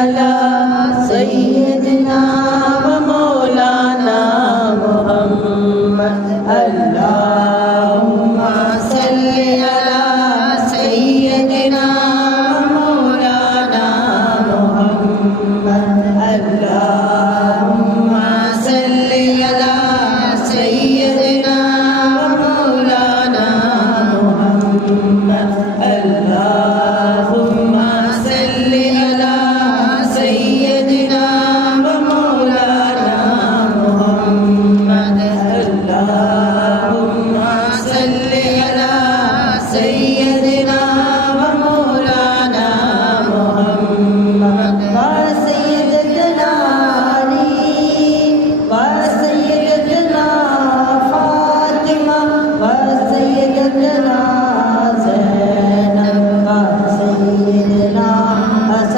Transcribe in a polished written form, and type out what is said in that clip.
अला सय्यदना व मौलाना मुहम्मद। अल्लाहुम्मा सल्लि अला सय्यदना व मौलाना मुहम्मद। अल्लाहुम्मा सल्लि अला सय्यदना व मौलाना मुहम्मद। अल्लाहुम्मा सल्लि अला